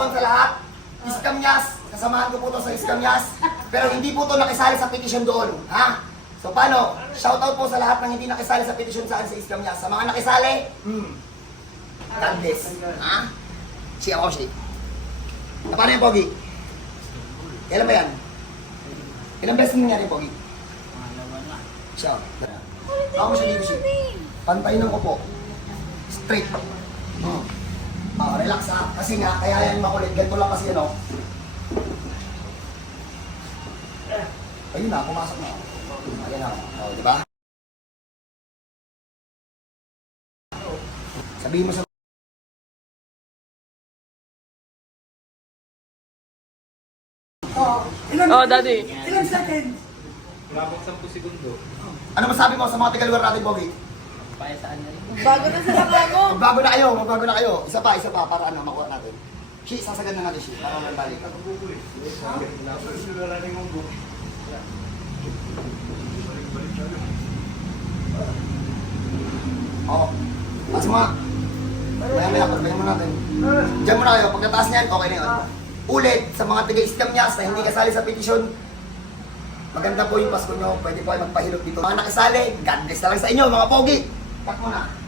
hapon sa lahat. Iskamyas, kasamahan ko po to sa Iskamyas. Pero hindi po to nakisali sa petition doon. Ha? So paano? Shoutout po sa lahat ng hindi nakisali sa petition saan sa Iskamyas. Sa mga nakisali, God bless. Ha? Si ako, si. Paano yung Pogi? Kailan ba yan? Ilang beses nangyari yung Pogi? Siya. Ako mo siya dito siya. Pantayin ko po. Straight. Relax ha. Kasi nga, kaya yan makulit. Ganito lang kasi ano. Ayun na, pumasok na. Ayan na. O, diba? Sabihin mo sa... Daddy. Ilang seconds? Wala pang 10 segundo. Ano masabi mo sa mga taga-lugar natin, Pogi? Paya saan na rin? Bago na sila bago. Magbago na kayo. Isa pa, para ano, makuha natin. Shi, sasagad na natin, Shi. Para walang balik. Oo. Taas mo nga. Maya, pagbayin mo natin. Diyan muna kayo. Pagkataas niyan, okay na yun. Ulit, sa mga taga-Iskamyas na hindi kasali sa petisyon, maganda po yung Pasko nyo. Pwede po kayo magpahilot dito. Mga nakisali, God bless na lang sa inyo, mga pogi. Cut mo na.